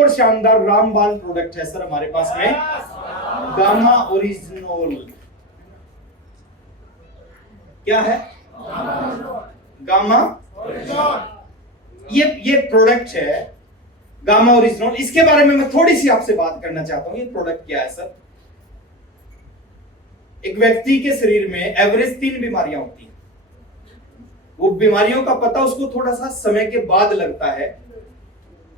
और शानदार रामबाण प्रोडक्ट है सर हमारे पास में, गामा ओरिजिनोल। क्या है? गामा। ये प्रोडक्ट है गामा ओरिजिनोल। इसके बारे में मैं थोड़ी सी आपसे बात करना चाहता हूं। ये प्रोडक्ट क्या है सर? एक व्यक्ति के शरीर में एवरेज 3 बीमारियां होती हैं। वो बीमारियों का पता उसको थोड़ा सा समय के बाद लगता है।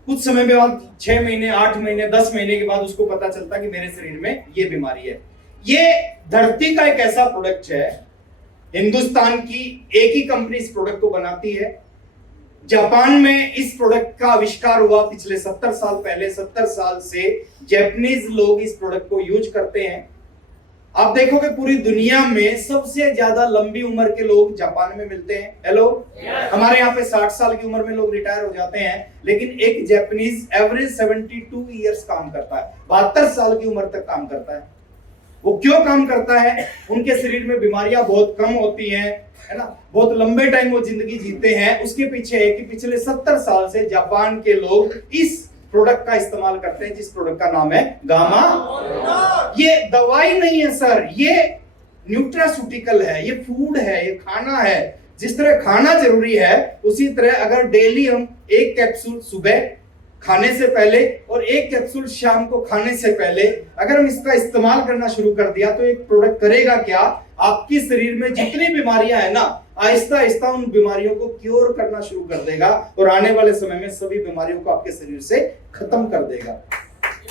कुछ समय के बाद 6 महीने, 8 महीने, 10 महीने के बाद उसको पता चलता है कि मेरे शरीर में ये बीमारी है। ये धरती का एक ऐसा प्रोडक्ट है, हिंदुस्तान की एक ही कंपनी इस प्रोडक्ट को बनाती है। जापान में इस प्रोडक्ट का आविष्कार हुआ पिछले 70 साल पहले। 70 साल से जापानीज लोग इस प्रोडक्ट को यूज करते हैं। आप देखोगे पूरी दुनिया में सबसे ज्यादा लंबी उम्र के लोग जापान में मिलते हैं। हेलो, हमारे यहाँ पे 60 साल की उम्र में लोग रिटायर हो जाते हैं, लेकिन एक जापानीज एवरेज 72 इयर्स काम करता है, 72 साल की उम्र तक काम करता है। वो क्यों काम करता है? उनके शरीर में बीमारियां बहुत कम होती हैं, है ना, बहुत लंबे टाइम वो जिंदगी जीते हैं। उसके पीछे है कि पिछले 70 साल से जापान के लोग इस प्रोडक्ट का इस्तेमाल करते हैं, जिस प्रोडक्ट का नाम है गामा। ये दवाई नहीं है सर, ये न्यूट्रास्यूटिकल है, ये फूड है, ये खाना है। जिस तरह खाना जरूरी है, उसी तरह अगर डेली हम एक कैप्सूल सुबह खाने से पहले और एक कैप्सूल शाम को खाने से पहले अगर हम इसका इस्तेमाल करना शुरू कर दिया, तो एक प्रोडक्ट करेगा क्या? आपके शरीर में जितनी बीमारियां है ना, आहिस्ता आहिस्ता उन बीमारियों को क्योर करना शुरू कर देगा और आने वाले समय में सभी बीमारियों को आपके शरीर से खत्म कर देगा।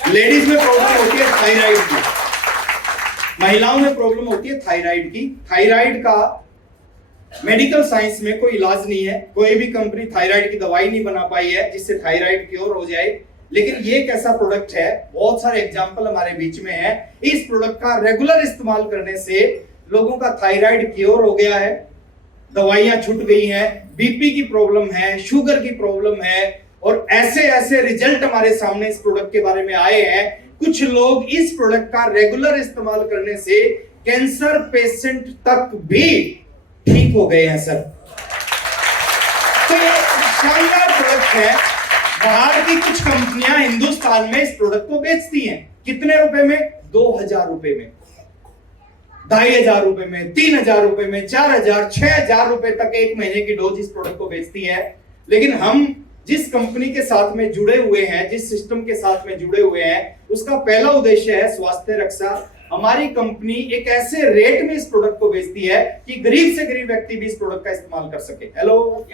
लेडीज में प्रॉब्लम होती है थायराइड की, महिलाओं में प्रॉब्लम होती है थायराइड की। थायराइड का मेडिकल साइंस में कोई इलाज नहीं है, कोई भी कंपनी थायराइड की दवाई नहीं बना पाई है जिससे थायराइड क्योर हो जाए। लेकिन ये एक ऐसा प्रोडक्ट है, बहुत सारे एग्जांपल हमारे बीच में है, इस प्रोडक्ट का रेगुलर इस्तेमाल करने से लोगों का थायराइड क्योर हो गया है, दवाइयां छूट गई हैं, बीपी की प्रॉब्लम है, शुगर की प्रॉब्लम है, और ऐसे ऐसे रिजल्ट हमारे सामने इस प्रोडक्ट के बारे में आए हैं। कुछ लोग इस प्रोडक्ट का रेगुलर इस्तेमाल करने से कैंसर पेशेंट तक भी ठीक हो गए हैं सर। तो ये शानदार प्रोडक्ट है। बाहर की कुछ कंपनियां हिंदुस्तान में इस प्रोडक्ट को बेचती हैं। कितने रुपए में? 2000 रुपए में, 2500 रुपए में, 3000 रुपए में, 4000, 6000 रुपए तक एक महीने की डोज इस प्रोडक्ट को बेचती है। लेकिन हम जिस कंपनी के साथ में जुड़े हुए हैं, जिस सिस्टम के साथ में जुड़े हुए हैं, उसका पहला उद्देश्य है स्वास्थ्य रक्षा। हमारी कंपनी एक ऐसे रेट में इस प्रोडक्ट को बेचती है कि गरीब से गरीब व्यक्ति भी इस प्रोडक्ट का इस्तेमाल कर सके। हेलो,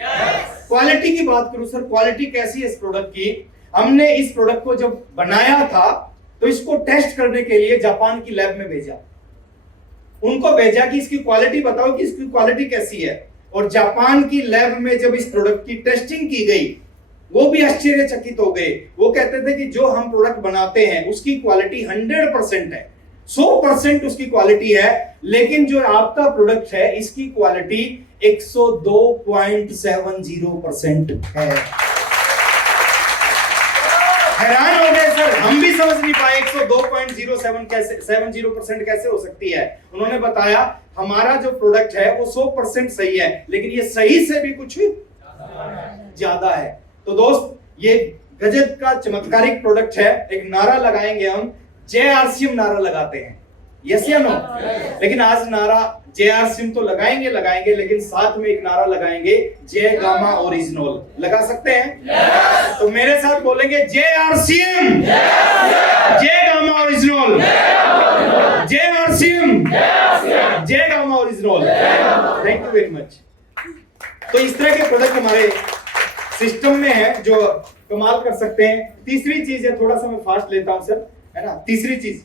क्वालिटी की बात करूं सर, क्वालिटी कैसी है इस प्रोडक्ट की? हमने इस प्रोडक्ट को जब बनाया था तो इसको टेस्ट करने के लिए जापान की लैब में भेजा। उनको भेजा कि इसकी क्वालिटी बताओ कि इसकी क्वालिटी कैसी है। और जापान की लैब में जब इस प्रोडक्ट की टेस्टिंग की गई, वो भी आश्चर्यचकित हो गए। वो कहते थे कि जो हम प्रोडक्ट बनाते हैं उसकी क्वालिटी 100% है, 100% उसकी क्वालिटी है, लेकिन जो आपका प्रोडक्ट है इसकी क्वालिटी 102.70% है। हैरान हो गए सर, हम भी समझ नहीं पाए 102.07 कैसे 70% कैसे हो सकती है। उन्होंने बताया हमारा जो प्रोडक्ट है वो 100% सही है, लेकिन ये सही से भी कुछ ज्यादा है। तो दोस्त, ये गजब का चमत्कारिक प्रोडक्ट है। एक नारा लगाएंगे हम, JRCM नारा लगाते हैं, यस या नो? लेकिन आज नारा JRCM तो लगाएंगे, लेकिन साथ में एक नारा लगाएंगे, जय गामा ओरिजिनल। लगा सकते हैं? तो मेरे साथ बोलेंगे JRCM, जय गामा ओरिजिनल, JRCM, जय gamma original. Thank you very much. तो इस तरह के प्रोडक्ट हमारे सिस्टम में है जो कमाल कर सकते हैं। तीसरी चीज है, थोड़ा सा मैं फास्ट लेता हूं सर, है ना। तीसरी चीज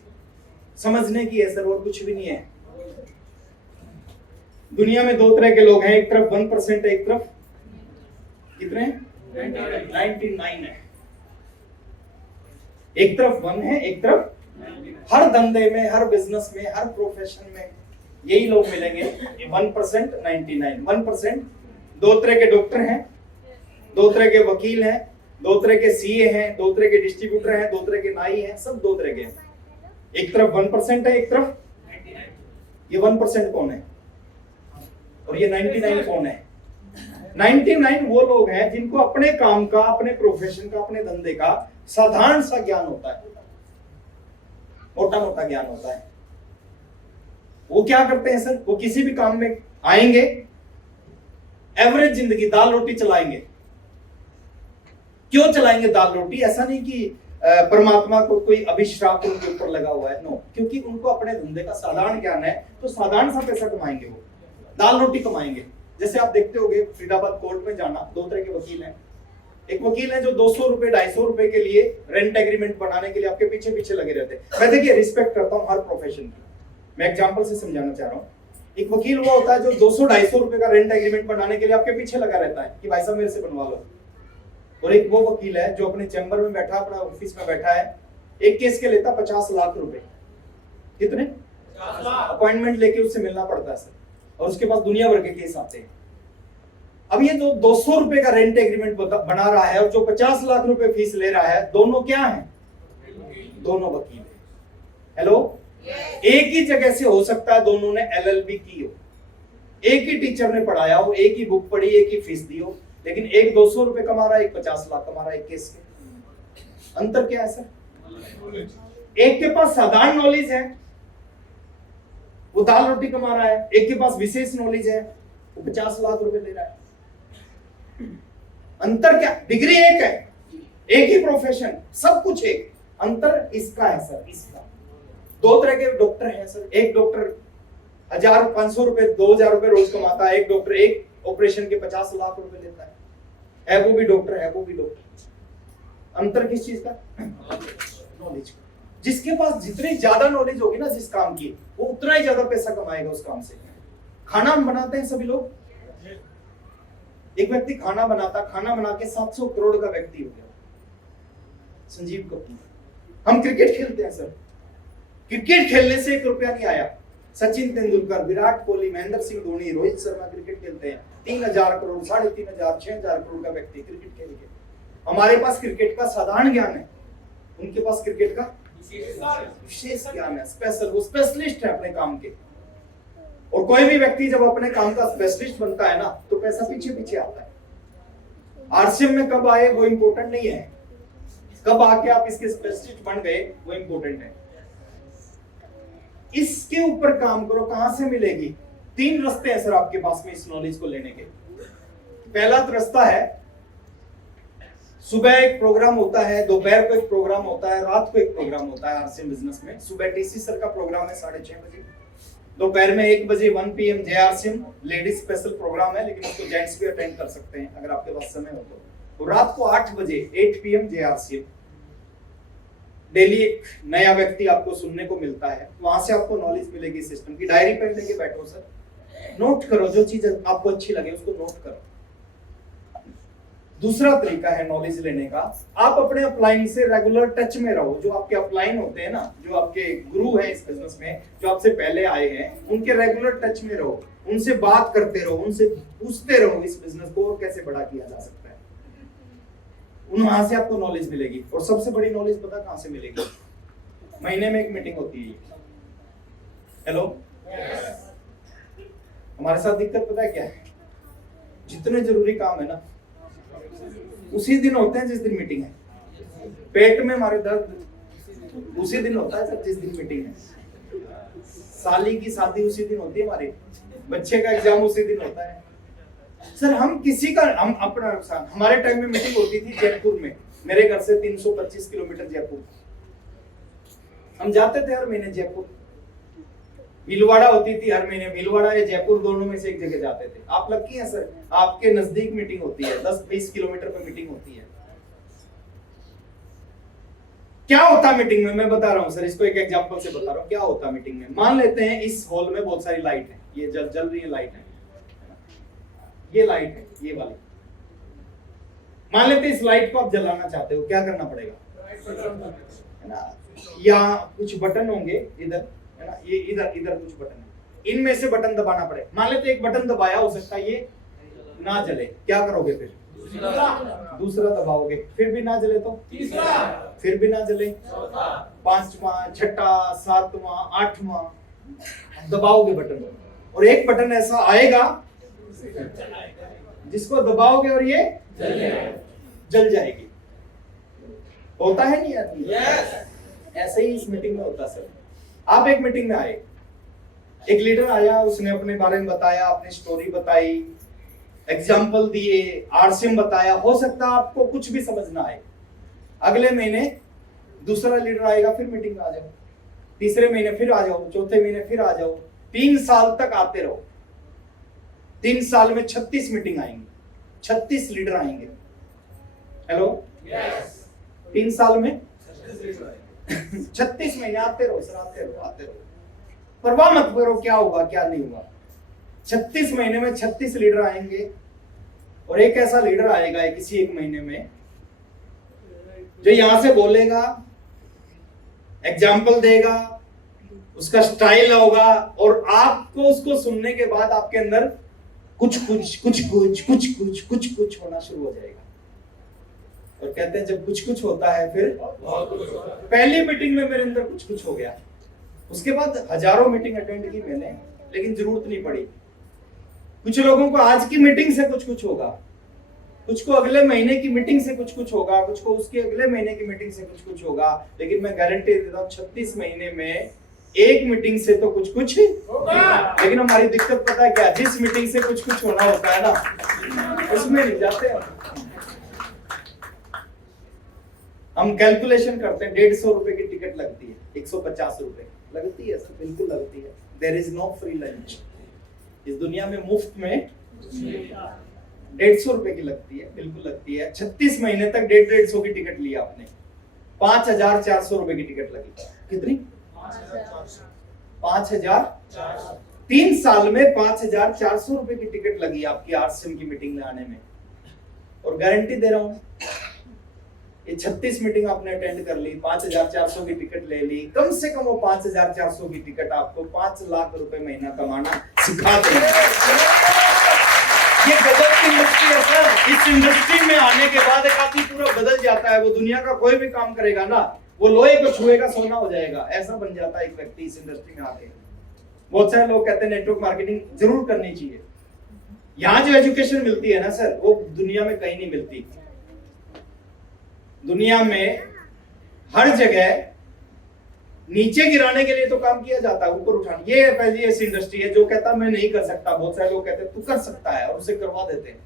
समझने की है सर, और कुछ भी नहीं है। दुनिया में 2 तरह के लोग हैं, एक तरफ 1% है, एक तरफ कितने हैं? 99 है। एक तरफ 1 है, एक तरफ हर धंधे में, हर बिजनेस में, हर प्रोफेशन में यही लोग मिलेंगे। ये 1%, 99, 1%। 2 तरह के डॉक्टर हैं, 2 तरह के वकील हैं, 2 तरह के CA हैं, 2 तरह के डिस्ट्रीब्यूटर हैं, 2 तरह के नाई हैं, सब 2 तरह के हैं। एक तरफ 1% है, एक तरफ 99। ये 1% कौन है और ये 99 कौन है? 99 वो लोग हैं जिनको अपने काम का, अपने प्रोफेशन का, अपने धंधे का साधारण सा ज्ञान होता है, मोटा मोटा ज्ञान होता है। वो क्या करते हैं सर, वो किसी भी काम में आएंगे, एवरेज जिंदगी दाल रोटी चलाएंगे। क्यों चलाएंगे दाल रोटी? ऐसा नहीं कि परमात्मा को कोई अभिश्राप उनके ऊपर लगा हुआ है, नो, क्योंकि उनको अपने धंधे का साधारण ज्ञान है, तो साधारण सा पैसा कमाएंगे, वो दाल रोटी कमाएंगे। जैसे आप देखते होंगे फरीदाबाद कोर्ट में जाना, दो तरह के वकील हैं। एक वकील है जो 200 रुपए 250 रुपए के लिए रेंट एग्रीमेंट बनाने के लिए आपके पीछे पीछे लगे रहते हैं। मैं देखिए रिस्पेक्ट करता हूं हर प्रोफेशन की, मैं एग्जांपल से समझाना चाह रहा हूं। एक वकील वो होता है जो 200-250 रुपए का रेंट एग्रीमेंट बनाने के लिए आपके पीछे लगा रहता है कि भाई साहब मेरे से बनवा लो। और एक वो वकील है जो अपने चैम्बर में बैठा, अपना ऑफिस में बैठा है, एक केस के लेता 50 लाख रुपए। कितने? अपॉइंटमेंट लेके उससे मिलना पड़ता है सर, और उसके पास दुनिया भर के केस आते हैं। अब ये जो 200 रुपए का रेंट एग्रीमेंट बना रहा है और जो 50 लाख रुपए फीस ले रहा है, दोनों क्या है? दोनों वकील है। हेलो, एक ही जगह से हो सकता है दोनों ने LLB की हो, एक ही टीचर ने पढ़ाया हो, एक ही बुक पढ़ी, एक ही फीस दी हो, लेकिन एक 200 रुपए कमा रहा है, एक 50 लाख कमा रहा है। एक केस के अंतर क्या है सर? एक के पास साधारण नॉलेज है, वो दाल रोटी कमा रहा है, एक के पास विशेष नॉलेज है, वो 50 लाख रुपए ले रहा है। अंतर क्या? डिग्री एक है, एक ही प्रोफेशन, सब कुछ एक, अंतर इसका है सर, इसका। दो तरह के डॉक्टर हैं सर, एक डॉक्टर 1500 रुपए 2000 रुपए रोज कमाता है, एक डॉक्टर एक ऑपरेशन के 50 लाख रुपए लेता है वो भी डॉक्टर है, वो भी डॉक्टर। अंतर किस चीज का? नॉलेज का। जिसके पास जितनी ज्यादा नॉलेज होगी ना जिस काम की, वो उतना ही ज्यादा पैसा कमाएगा उस काम से। खाना हम बनाते हैं सभी लोग, एक व्यक्ति खाना बना के 700 करोड़ का व्यक्ति हो गया, संजीव कपूर। हम क्रिकेट खेलते हैं सर, क्रिकेट खेलने से 1 रुपया नहीं आया। सचिन तेंदुलकर, विराट कोहली, महेंद्र सिंह धोनी, रोहित शर्मा क्रिकेट खेलते हैं, 3000 करोड़, 3500, 6000 करोड़ का व्यक्ति क्रिकेट खेल के। हमारे पास क्रिकेट का साधारण ज्ञान है, उनके पास क्रिकेट का विशेष ज्ञान है, स्पेशल, वो स्पेशलिस्ट है अपने काम के। और कोई भी व्यक्ति जब अपने काम का स्पेशलिस्ट बनता है ना, तो पैसा पीछे पीछे आता है। आरसीएम में कब आए वो इंपॉर्टेंट नहीं है, कब आके आप इसके स्पेशलिस्ट बन गए वो इंपॉर्टेंट है। इसके ऊपर काम करो, कहां से मिलेगी? 3 रास्ते हैं सर आपके पास में इस नॉलेज को लेने के। पहला रास्ता है, सुबह एक प्रोग्राम होता है, दोपहर को एक प्रोग्राम होता है, रात को एक प्रोग्राम होता है आरसीएम बिजनेस में। सुबह टीसी सर का प्रोग्राम है 6:30 बजे, दोपहर में 1 बजे 1 PM जेआरसीएम लेडीज स्पेशल प्रोग्राम है, लेकिन उसको जेंट्स भी अटेंड कर सकते हैं अगर आपके पास समय हो तो। रात को 8 बजे 8 PM जेआरसीएम। डेली एक नया व्यक्ति आपको सुनने को मिलता है, वहां से आपको नॉलेज मिलेगी सिस्टम की। डायरी पेन लेके बैठो सर, नोट करो, जो चीज आपको अच्छी लगे उसको नोट करो। दूसरा तरीका है नॉलेज लेने का, आप अपने अपलाइन से रेगुलर टच में रहो। जो आपके अपलाइन होते हैं ना, जो आपके गुरु हैं इस बिजनेस में, जो आपसे पहले आए हैं, उनके रेगुलर टच में रहो, उनसे बात करते रहो, उनसे पूछते रहो इस बिजनेस को और कैसे बड़ा किया जा सकता है। वहां से आपको नॉलेज मिलेगी। और सबसे बड़ी नॉलेज पता कहां से मिलेगी? महीने में एक मीटिंग होती है। हेलो, हमारे साथ दिक्कत पता है क्या है? जितने जरूरी काम है ना उसी दिन होते हैं जिस दिन मीटिंग है। पेट में हमारे दर्द उसी दिन होता है सर जिस दिन मीटिंग है। साली की शादी उसी दिन होती है, हमारे बच्चे का एग्जाम उसी दिन होता है सर। हम किसी का, हम अपना नुकसान, हमारे टाइम में मीटिंग होती थी जयपुर में, मेरे घर से 325 किलोमीटर जयपुर। हम जाते थे हर महीने जयपुर। भीलवाड़ा होती थी हर महीने, भीलवाड़ा या जयपुर दोनों में से एक जगह जाते थे। आप लकी हैं सर, आपके नजदीक मीटिंग होती है, 10-20 किलोमीटर पे मीटिंग होती है। क्या होता मीटिंग में? मैं बता रहा हूँ सर, इसको एक एग्जांपल से बता रहा हूँ क्या होता मीटिंग में। मान लेते हैं इस हॉल में बहुत सारी लाइट है, ये जल रही है लाइट है, ये लाइट है, ये वाली। मान लेते हैं इस लाइट को आप जलाना चाहते हो, क्या करना पड़ेगा? है ना, या कुछ बटन होंगे इधर, है ना, ये इधर कुछ बटन है, इनमें से बटन दबाना पड़ेगा। मान लेते एक बटन दबाया, हो सकता है ये ना जले, क्या करोगे फिर? दूसरा दबाओगे, फिर भी ना जले तो तीसरा, फिर भी ना जले पांचवा, छठा, सातवां, आठवां, दबाओगे बटन। और एक बटन ऐसा आएगा जिसको दबाओगे और ये जल जाएगी। होता है नहीं आदमी? ऐसे ही इस मीटिंग में होता सर। आप एक मीटिंग में आए, एक लीडर आया, उसने अपने बारे में बताया, अपनी स्टोरी बताई, एग्जाम्पल दिए, आरसीएम बताया, हो सकता है आपको कुछ भी समझ ना आए। अगले महीने दूसरा लीडर आएगा, फिर मीटिंग में आ जाओ, तीसरे महीने फिर आ जाओ, चौथे महीने फिर आ जाओ, 3 साल तक आते रहो। 3 साल में 36 मीटिंग आएंगी, 36 लीडर आएंगे। हेलो, 3 साल में 36 महीने आते रहो सर, आते रहो, आते रहो, परवाह मत करो क्या होगा क्या नहीं होगा। 36 महीने में 36 लीडर आएंगे, और एक ऐसा लीडर आएगा किसी एक महीने में जो यहां से बोलेगा, एग्जाम्पल देगा, उसका स्टाइल होगा, और आपको उसको सुनने के बाद आपके अंदर कुछ कुछ होना शुरू हो जाएगा। और कहते हैं जब कुछ होता है फिर पहली मीटिंग में मेरे अंदर कुछ हो गया, उसके बाद हजारों मीटिंग अटेंड की मैंने, लेकिन जरूरत नहीं पड़ी। कुछ लोगों को आज की मीटिंग से कुछ होगा, कुछ को अगले महीने की मीटिंग से कुछ होगा, कुछ को उसके अगले महीने की मीटिंग से कुछ होगा, लेकिन मैं गारंटी देता हूं 36 महीने में एक मीटिंग से तो कुछ होगा। लेकिन हमारी दिक्कत पता है क्या, जिस मीटिंग से कुछ होना होता है ना, उसमें नहीं जाते हम कैलकुलेशन करते हैं। 150 रुपए की टिकट लगती है, 150 रुपए लगती है सर, बिल्कुल लगती है। There is no free lunch इस दुनिया में, मुफ्त में 150 रुपए की लगती है, बिल्कुल लगती है। 36 महीने तक 150 की टिकट ली आपने, 5400 रुपए की टिकट लगी। कितनी? 5000। 3 साल में 5400 रुपए की टिकट लगी आपकी आरसीएम की मीटिंग में आने में। और गारंटी दे रहा हूं, ये 36 मीटिंग आपने अटेंड कर ली, 5400 की टिकट ले ली, कम से कम वो 5400 की टिकट आपको 5 लाख रुपए महीना कमाना सिखा देगी। ये गजब की इंडस्ट्री है सर। इस इंडस्ट्री में आने के बाद एक आदमी पूरा बदल जाता है। वो दुनिया का कोई भी काम करेगा ना, वो लोहे को छुएगा सोना हो जाएगा, ऐसा बन जाता है एक व्यक्ति इस इंडस्ट्री में आके। बहुत सारे लोग कहते हैं नेटवर्क मार्केटिंग जरूर करनी चाहिए। यहाँ जो एजुकेशन मिलती है ना सर, वो दुनिया में कहीं नहीं मिलती। दुनिया में हर जगह नीचे गिराने के लिए तो काम किया जाता है, ऊपर उठाने। ये पहली ऐसी इंडस्ट्री है जो कहता मैं नहीं कर सकता। बहुत सारे लोग कहते हैं तू कर सकता है, और उसे करवा देते हैं।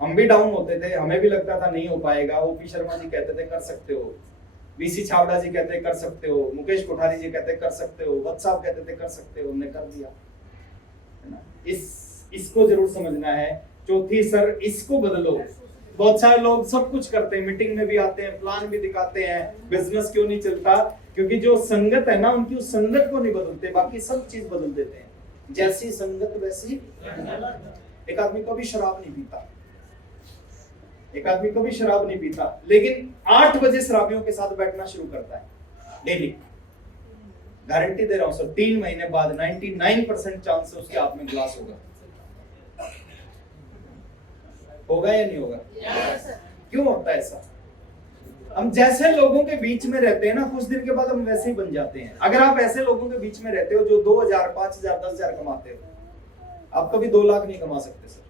हम भी डाउन होते थे, हमें भी लगता था नहीं हो पाएगा। ओपी शर्मा जी कहते थे कर सकते हो, बीसी छावड़ा जी कहते कर सकते हो, मुकेश कोठारी जी कहते कर सकते हो, वत्स साहब कहते थे कर सकते हो, हमने कर दिया, है ना। इसको जरूर समझना है। चौथी सर, इसको बदलो। बहुत सारे लोग सब कुछ करते हैं, मीटिंग में भी आते हैं, प्लान भी दिखाते हैं, बिजनेस क्यों नहीं चलता? क्योंकि जो संगत है ना, उनकी उस संगत को नहीं बदलते, बाकी सब चीज बदल देते हैं। जैसी संगत वैसी। एक आदमी कभी शराब नहीं पीता, एक आदमी कभी शराब नहीं पीता, लेकिन 8 बजे शराबियों के साथ बैठना शुरू करता है डेली। गारंटी दे रहा हूं सर, 3 महीने बाद 99% चांस है उसके हाथ में ग्लास होगा। होगा या नहीं होगा? क्यों होता है ऐसा? हम जैसे लोगों के बीच में रहते हैं ना, कुछ दिन के बाद हम वैसे ही बन जाते हैं। अगर आप ऐसे लोगों के बीच में रहते हो जो 2000, 5000, 10,000 कमाते हो, आप कभी 2 लाख नहीं कमा सकते सर।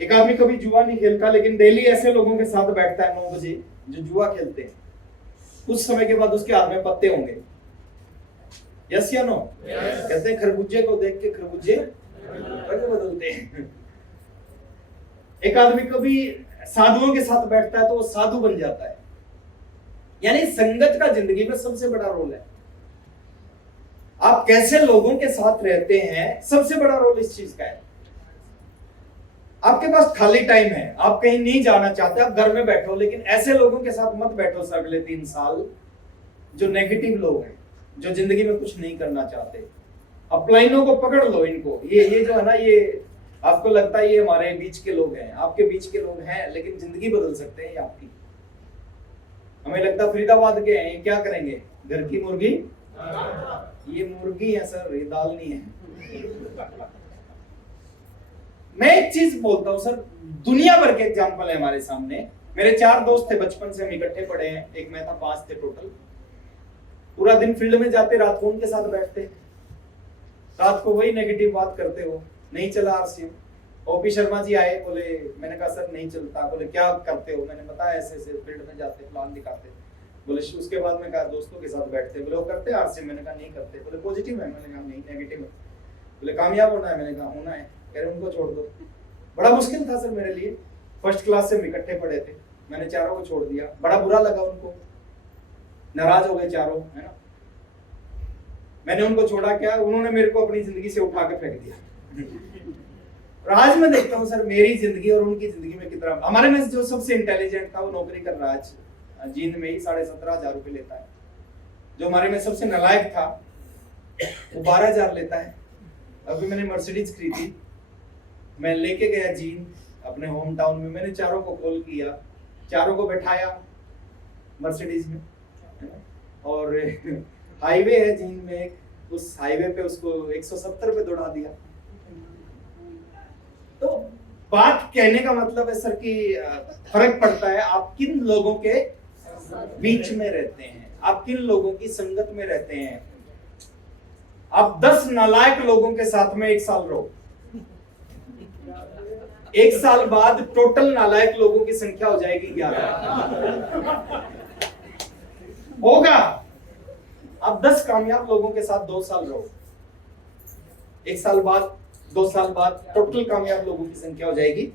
एक आदमी कभी जुआ नहीं खेलता, लेकिन डेली ऐसे लोगों के साथ बैठता है 9 बजे जो जुआ खेलते हैं। कुछ समय के बाद उसके हाथ में पत्ते होंगे। यस या नो? कहते हैं खरबूजे को देख के खरबूजे रंग बदलते हैं। एक आदमी कभी साधुओं के साथ बैठता है तो वो साधु बन जाता है। यानी संगत का जिंदगी में सबसे बड़ा रोल है। आप कैसे लोगों के साथ रहते हैं, सबसे बड़ा रोल इस चीज का है। आपके पास खाली टाइम है, आप कहीं नहीं जाना चाहते, आप घर में बैठो, लेकिन ऐसे लोगों के साथ मत बैठो सर अगले 3 साल जो नेगेटिव लोग हैं, जो जिंदगी में कुछ नहीं करना चाहते। अपलाइनों को पकड़ लो, इनको। ये जो है ना, ये आपको लगता है ये हमारे बीच के लोग हैं, आपके बीच के लोग हैं, लेकिन जिंदगी बदल सकते हैं ये आपकी। हमें लगता है फरीदाबाद के हैं, ये क्या करेंगे? घर की मुर्गी, ये मुर्गी है सर, ये दाल नहीं है। मैं एक चीज बोलता हूं सर, दुनिया भर के एग्जाम्पल है हमारे सामने। मेरे 4 दोस्त थे, बचपन से हम इकट्ठे पढ़े हैं, एक मैं था, 5 थे टोटल। पूरा दिन फील्ड में जाते, रात को उनके साथ बैठते, रात को वही नेगेटिव बात करते हो, नहीं चला आरसीएम, ओपी शर्मा जी आए, बोले, मैंने कहा सर नहीं चलता। बोले क्या करते हो? मैंने बताया ऐसे ऐसे फील्ड में जाते, प्लान दिखाते। बोले उसके बाद में कहा दोस्तों के साथ बैठते। बोले वो करते हैं आरसी? मैंने कहा नहीं करते। बोले पॉजिटिव है? मैंने कहा नहीं नेगेटिव है। बोले कामयाब होना है? मैंने कहा होना है। कह रहे उनको छोड़ दो। बड़ा मुश्किल था सर मेरे लिए, फर्स्ट क्लास से हम इकट्ठे पढ़े थे, मैंने चारों को छोड़ दिया। बड़ा बुरा लगा उनको, नाराज हो गए चारों, है ना। मैंने उनको छोड़ा क्या, उन्होंने मेरे को अपनी जिंदगी से उठा के फेंक दिया। और आज मैं देखता हूँ सर मेरी जिंदगी और उनकी जिंदगी में कितना। हमारे में जो सबसे इंटेलिजेंट था वो नौकरी कर रहा है जींद में ही, 17,500 रुपए लेता है। जो हमारे में सबसे नालायक था वो 12,000 लेता है। अभी मैंने मर्सिडीज खरीदी, मैं लेके गया जींद अपने होम टाउन में, मैंने चारों को कॉल किया, चारों को बैठाया मर्सिडीज में, और हाईवे है जींद में एक, उस हाईवे पे उसको 170 पे दौड़ा दिया। तो बात कहने का मतलब है सर कि फर्क पड़ता है आप किन लोगों के बीच में रहते हैं, आप किन लोगों की संगत में रहते हैं। आप 10 नालायक लोगों के साथ में 1 साल रहो, 1 साल बाद टोटल नालायक लोगों की संख्या हो जाएगी 11। होगा। आप 10 कामयाब लोगों के साथ 2 साल रहो, 1 साल बाद 2 साल बाद टोटल कामयाब लोगों की संख्या हो जाएगी।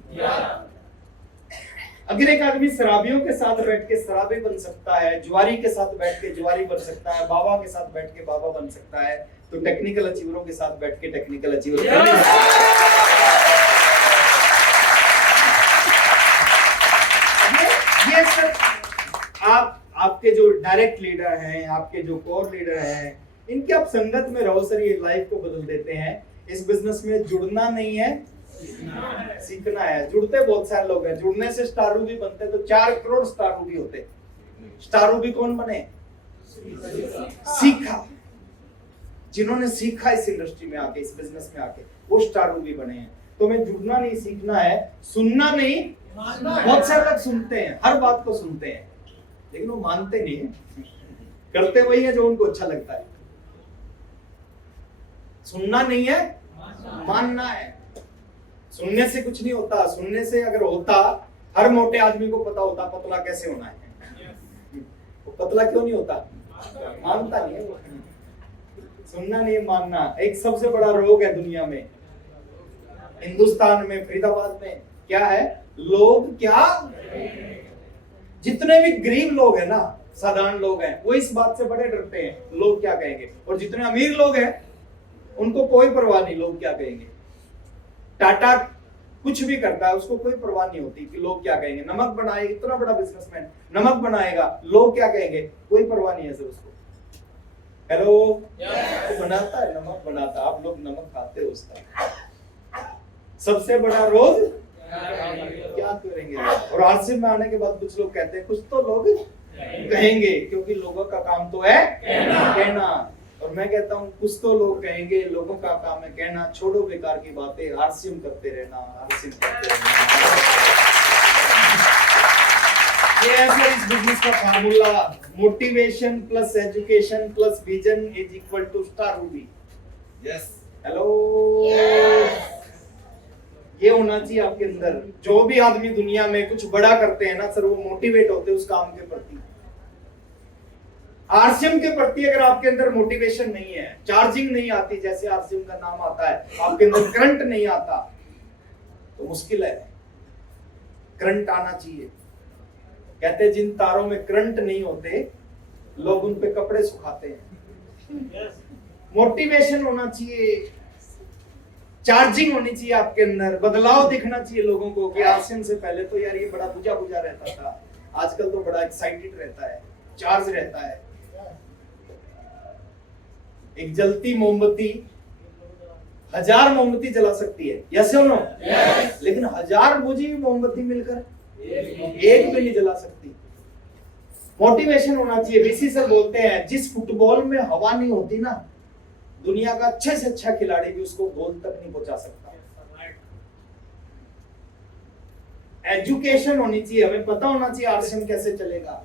अगर एक आदमी शराबियों के साथ बैठ के शराबी बन सकता है, जुआरी के साथ बैठ के जुआरी बन सकता है, बाबा के साथ बैठ के बाबा बन सकता है, तो टेक्निकल अचीवरों के साथ बैठ के टेक्निकल अचीवर ये सर आपके जो डायरेक्ट लीडर हैं, आपके जो कोर लीडर हैं, इनके आप संगत में रहो सर, ये लाइफ को बदल देते हैं। इस बिजनेस में जुड़ना नहीं है, सीखना है। जुड़ते बहुत सारे लोग हैं, जुड़ने से स्टारू भी बनते, तो 4 करोड़ स्टारू भी होते। स्टारू भी कौन बने? सीखा, जिन्होंने सीखा इस इंडस्ट्री में आके, इस बिजनेस में आके, वो स्टारू भी बने हैं। तो हमें जुड़ना नहीं, सीखना है, सुनना नहीं। बहुत सारे लोग सुनते हैं, हर बात को सुनते हैं, लेकिन वो मानते नहीं है, करते वही है जो उनको अच्छा लगता है। सुनना नहीं है, मानना है। सुनने से कुछ नहीं होता, सुनने से अगर होता, हर मोटे आदमी को पता होता पतला कैसे होना है। वो पतला क्यों नहीं होता? मानता नहीं है वो। सुनना नहीं, मानना एक सबसे बड़ा रोग है दुनिया में। हिंदुस्तान में, फरीदाबाद में क्या है? लोग क्या, जितने भी गरीब लोग हैं ना, साधारण लोग हैं, वो इस बात से बड़े डरते हैं लोग क्या कहेंगे। और जितने अमीर लोग हैं उनको कोई परवाह नहीं लोग क्या कहेंगे। टाटा कुछ भी करता है, उसको कोई परवाह नहीं होती कि लोग क्या कहेंगे। नमक बनाए, इतना बड़ा बिजनेसमैन नमक बनाएगा, लोग क्या कहेंगे, कोई परवाह नहीं है सर उसको। हेलो, तो बनाता है, नमक बनाता, आप लोग नमक खाते हो उसका। सबसे बड़ा रोग क्या करेंगे। और आरसी में आने के बाद कुछ लोग कहते हैं, कुछ तो लोग कहेंगे, क्योंकि लोगों का काम तो है कहना। और मैं कहता हूँ कुछ तो लोग कहेंगे, लोगों का काम है कहना। छोड़ो बेकार की बातें, आरसीएम करते रहना, आरसीएम करते रहना। ये ऐसे इस बिजनेस का formula, motivation plus education plus vision is equal to star ruby. Yes, hello, ये होना चाहिए आपके अंदर। जो भी आदमी दुनिया में कुछ बड़ा करते हैं ना सर, वो मोटिवेट होते हैं उस काम के प्रति। आरसीएम के प्रति अगर आपके अंदर मोटिवेशन नहीं है, चार्जिंग नहीं आती, जैसे आरसीएम का नाम आता है, आपके अंदर करंट नहीं आता, तो मुश्किल है। करंट आना चाहिए। कहते हैं जिन तारों में करंट नहीं होते, लोग उन पे कपड़े सुखाते हैं। मोटिवेशन होना चाहिए, चार्जिंग होनी चाहिए आपके अंदर, बदलाव दिखना चाहिए लोगों को कि आरसीएम से पहले तो यार ये बड़ा बुझा बुझा रहता था, आजकल तो बड़ा एक्साइटेड रहता है, चार्ज रहता है। एक जलती मोमबत्ती 1000 मोमबत्ती जला सकती है, यस और नो? लेकिन 1000 बुझी हुई मोमबत्ती मिलकर एक भी नहीं जला सकती। मोटिवेशन होना चाहिए। बीसी सर बोलते हैं, जिस फुटबॉल में हवा नहीं होती ना, दुनिया का अच्छे से अच्छा खिलाड़ी भी उसको गोल तक नहीं पहुंचा सकता। एजुकेशन होनी चाहिए, हमें पता होना चाहिए आरसीएम कैसे चलेगा,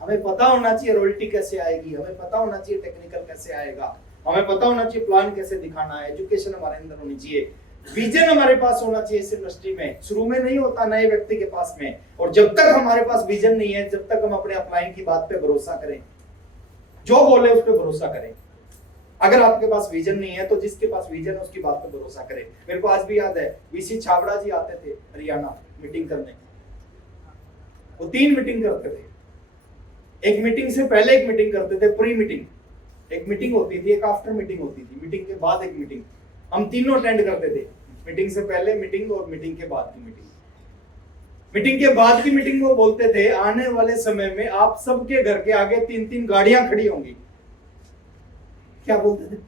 हमें पता होना चाहिए रॉयल्टी कैसे आएगी, हमें पता होना चाहिए टेक्निकल कैसे आएगा, हमें पता होना चाहिए प्लान कैसे दिखाना है। एजुकेशन हमारे अंदर होनी चाहिए। विजन हमारे पास होना चाहिए इस इंडस्ट्री में। शुरू में नहीं होता नए व्यक्ति के पास में, और जब तक हमारे पास विजन नहीं है, जब तक हम अपने अपलाइन की बात पे भरोसा करें, जो बोले उस पर भरोसा करें। अगर आपके पास विजन नहीं है तो जिसके पास विजन है उसकी बात पे भरोसा करें। मेरे को आज भी याद है, वीसी छाबड़ा जी आते थे हरियाणा मीटिंग करने। वो 3 मीटिंग करते थे। एक मीटिंग से पहले एक मीटिंग करते थे, प्री मीटिंग एक मीटिंग होती थी, एक आफ्टर मीटिंग होती थी, मीटिंग के बाद एक मीटिंग। हम तीनों अटेंड करते थे, मीटिंग से पहले मीटिंग और मीटिंग के बाद की मीटिंग। मीटिंग के बाद की मीटिंग वो बोलते थे, आने वाले समय में आप सबके घर के आगे 3-3 गाड़ियां खड़ी होंगी। क्या बोलते थे?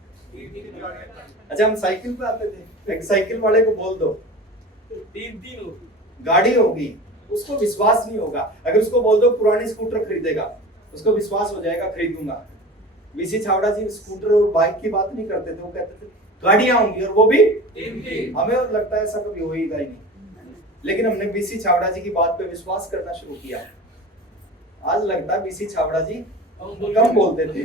अच्छा, हम साइकिल पे आते थे, एक साइकिल वाले को बोल दो 3-3 गाड़ी होगी, उसको विश्वास नहीं होगा। अगर उसको बोल दो पुरानी स्कूटर खरीदेगा, उसको विश्वास हो जाएगा खरीदूंगा। वीसी छावड़ा जी स्कूटर और बाइक की बात नहीं करते थे, वो कहते थे गाड़ियां होंगी और वो भी 3-3। हमें लगता है ऐसा कभी होएगा ही नहीं, लेकिन हमने बीसी छावड़ा जी की बात पे विश्वास करना शुरू किया। आज लगता है बीसी छावड़ा जी कम बोलते थे।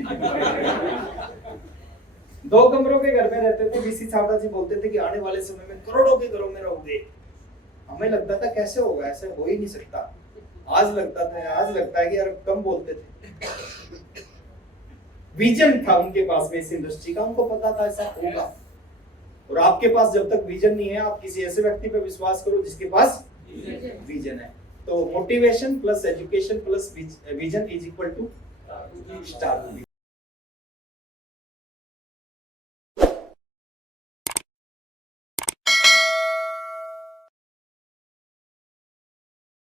2 कमरों के घर में रहते थे, बीसी छावड़ा जी बोलते थे कि आने वाले समय में करोड़ों के घरों में रहोगे। हमें लगता था कैसे होगा, ऐसे हो ही नहीं सकता। आज लगता है कि यार कम बोलते थे। विजन था उनके पास में इस इंडस्ट्री का, उनको पता था ऐसा होगा। और आपके पास जब तक विजन नहीं है, आप किसी ऐसे व्यक्ति पे विश्वास करो जिसके पास विजन है। तो motivation plus education plus vision is equal to star.